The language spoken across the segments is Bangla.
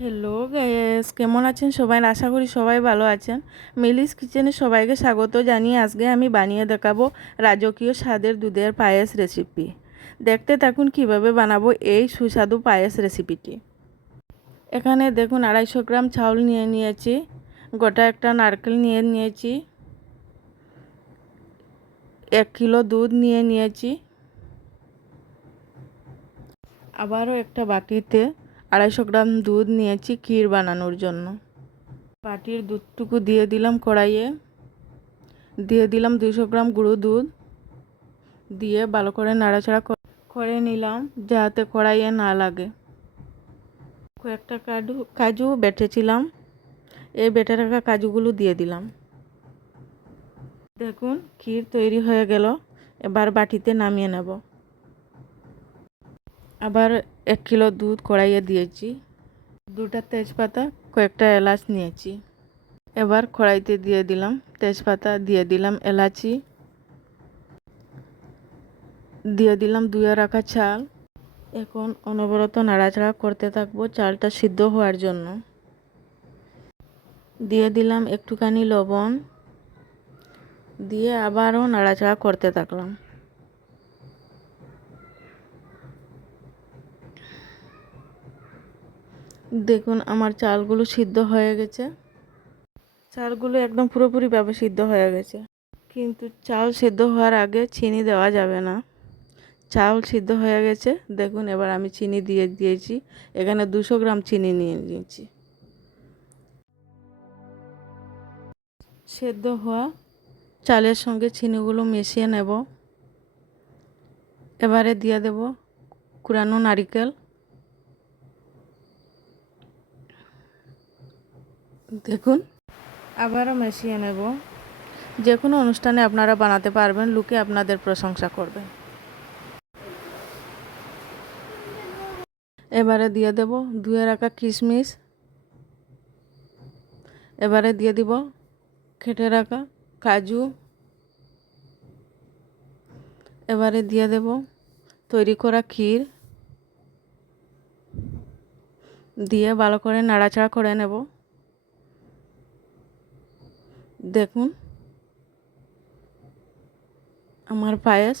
হ্যালো গাইস, কেমন আছেন সবাই? আশা করি সবাই ভালো আছেন। মিলিস কিচেনে সবাইকে স্বাগত জানিয়ে আজকে আমি বানিয়ে দেখাবো রাজকীয় স্বাদের দুধের পায়েস রেসিপি। দেখতে থাকুন কিভাবে বানাবো এই সুস্বাদু পায়েস রেসিপিটি। এখানে দেখুন 250 গ্রাম চাউল নিয়ে নিয়েছি, গোটা একটা নারকেল নিয়ে নিয়েছি, 1 কিলো দুধ নিয়ে নিয়েছি। আবারও একটা বাটিতে 250 গ্রাম দুধ নিয়েছি ক্ষীর বানানোর জন্য। বাটির দুধটুকু দিয়ে দিলাম কড়াইয়ে, দিয়ে দিলাম 200 গ্রাম গুঁড়ো দুধ, দিয়ে ভালো করে নাড়াচাড়া করে নিলাম যাতে কড়াইয়ে না লাগে। কয়েকটা কাজু বেটেছিলাম, এই বেটে রাখা কাজুগুলো দিয়ে দিলাম। দেখুন ক্ষীর তৈরি হয়ে গেল, এবার বাটিতে নামিয়ে নেব। আবার 1 কিলো দুধ কড়াইয়ে দিয়েছি, 2টা তেজপাতা, কয়েকটা এলাচ নিয়েছি। এবার কড়াইতে দিয়ে দিলাম তেজপাতা, দিয়ে দিলাম এলাচি, দিয়ে দিলাম ধুয়ে রাখা চাল। এখন অনবরত নাড়াচাড়া করতে থাকবো চালটা সিদ্ধ হওয়ার জন্য। দিয়ে দিলাম একটুখানি লবণ, দিয়ে আবারও নাড়াচাড়া করতে থাকলাম। দেখুন আমার চালগুলো সিদ্ধ হয়ে গেছে, চালগুলো একদম পুরোপুরিভাবে সিদ্ধ হয়ে গেছে। কিন্তু চাল সিদ্ধ হওয়ার আগে চিনি দেওয়া যাবে না। চাল সিদ্ধ হয়ে গেছে, দেখুন এবার আমি চিনি দিয়ে দিয়েছি। এখানে 200 গ্রাম চিনি নিয়ে নিয়েছি। সেদ্ধ হওয়া চালের সঙ্গে চিনিগুলো মিশিয়ে নেব। এবারে দিয়ে দেব কুড়ানো নারকেল। দেখুন আবারও মিশিয়ে নেব। যে কোনো অনুষ্ঠানে আপনারা বানাতে পারবেন, লোকে আপনাদের প্রশংসা করবে। এবারে দিয়ে দেব ধুয়ে রাখা কিশমিশ। এবারে দিয়ে দিব কেটে রাখা কাজু। এবারে দিয়ে দেব তৈরি করা ক্ষীর, দিয়ে ভালো করে নাড়াচাড়া করে নেব। দেখুন আমার পায়েস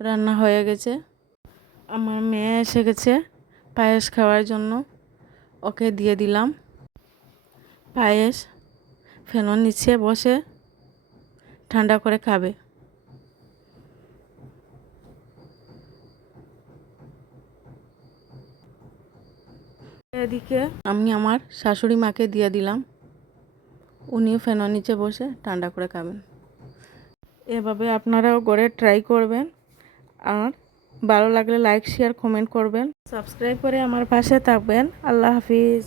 রান্না হয়ে গেছে। আমার মেয়ে এসে গেছে পায়েস খাওয়ার জন্য, ওকে দিয়ে দিলাম পায়েস। ফ্যানের নিচে বসে ঠান্ডা করে খাবে। এদিকে আমি আমার শাশুড়ি মাকে দিয়ে দিলাম, উনিও ফ্যানের নিচে বসে ঠান্ডা করে খাবেন। এভাবে আপনারাও ঘরে ট্রাই করবেন, আর ভালো লাগলে লাইক শেয়ার কমেন্ট করবেন, সাবস্ক্রাইব করে আমার পাশে থাকবেন। আল্লাহ হাফিজ।